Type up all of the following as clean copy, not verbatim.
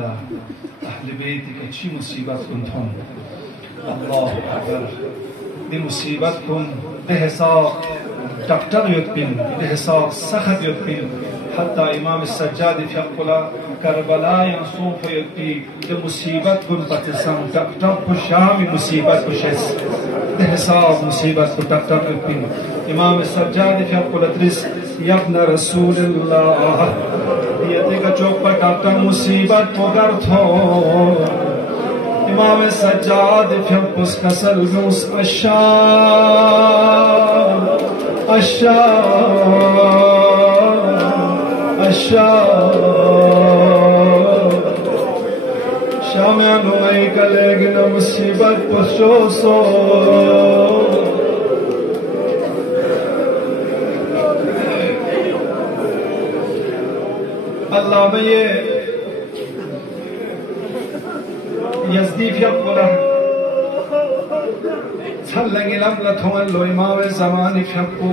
لا أهل بيتك چی مصیبت کن تون الله أكبر دي مصیبت کن به حساب دکتر یدبین به حساب سخت یدبین حتی امام السجاد فيقول کربلا ينصوف يدبی دي مصیبت کن بتسم دکتر پشامی مصیبت کشس به حساب مصیبت کن دکتر یدبین امام السجاد فيقول ادرس يا ابن رسول الله دیگه چوک پر دکتر مصیبت پگر تو امام السجاد فيقول كسل نوس الشام شامانو ای کلیگن مصیبت پشو سو اللہ میں یہ یزدی فیقولا تھلنگی لملتون لو امام زمانی فیقو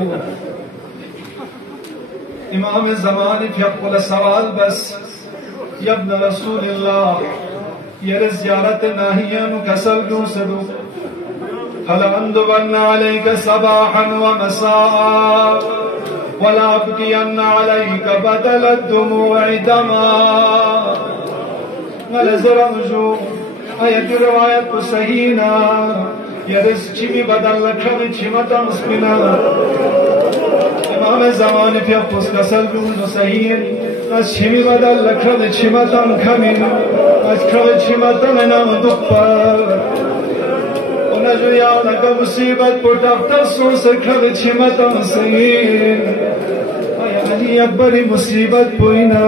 امام زمانی فیقولا سوال بس یا ابن رسول اللہ یہ زیارت ناہیانو کسل جو سدو فلأندبن عليك صباحا ومساء ولا أبكين عليك بدل الدموع دما ولزر نجوم آية رواية سهينا يرز چمی بدل لکھوی چمتا مسکنا امام زمان پی اپوس کسل گوز سهین از چمی بدل لکھوی چمتا کمین از کھوی چمتا نام دپر نجو یادگا مصیبت پر دفتر سوس کھوی چمتا سهین آیا علی اکبری مصیبت پوینا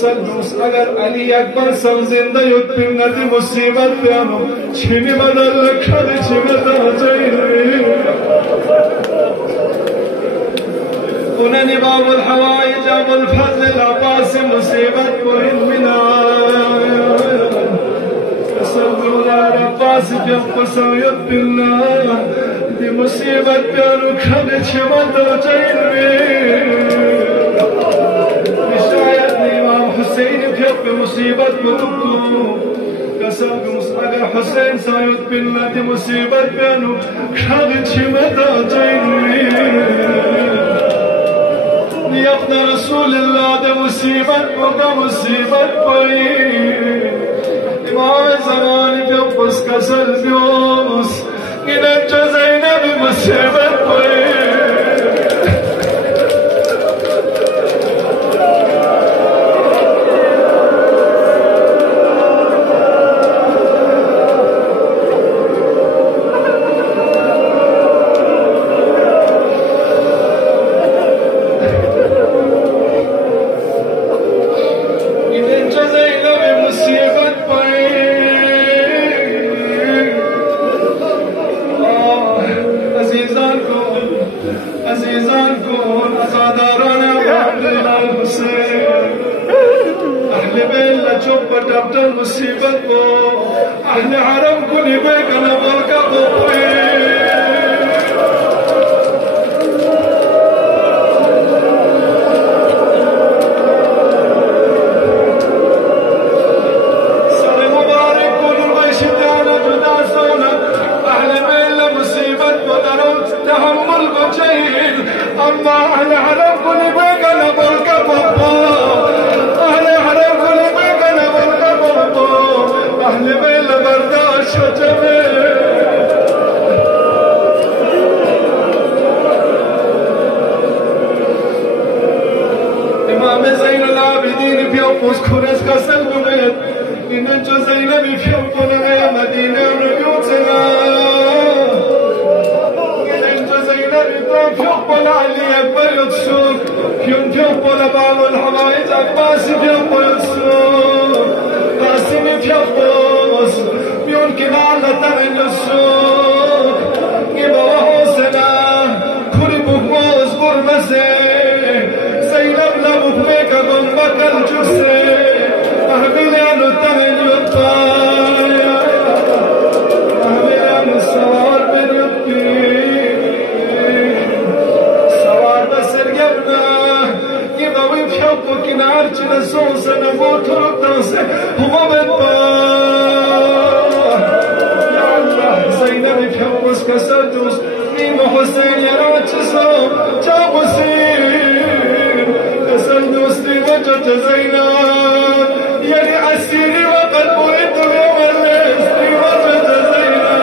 سلوس اگر علی اکبر سل زندہ یود پنتی مصیبت پیانو چمی بدل لکھوی چمتا جائیوی انہنی باب الحوائج اب الفضل العباس مصیبت کو انمنا سلو دار عباس جب قسم یود پننا دی مصیبت پیانو کھوی چمتا جائیوی حسین پھیپ مصیبت کو دکھو قسم اگر حسین سایت بلت مصیبت پینو کھاگ چھمتا جائنوی یا ابن رسول اللہ دے مصیبت کو دا مصیبت پئی امام زمان پھیپ اس کسل بیوس انچ زینب مصیبت پئی تسون سنبو تركتن سے همومت با یا اللہ زینب پیوس کسدوس نیم حسین یراچسو چا حسین کسدوس دی وجت زینب یعنی اسیری وقت بویت لیورلس دی وجت زینب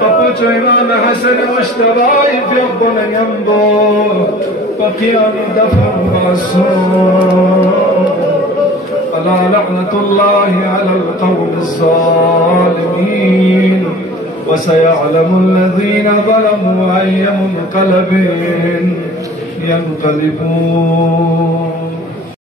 Papucho imam Hasan Mushtabai Byabbuna Yambo Baqiyan Dafar Rasul Ala la'natullahi ala al-qawm al-zalimin Wa saya'lamu alladhina zalamu ayya munqalabin yanqalibun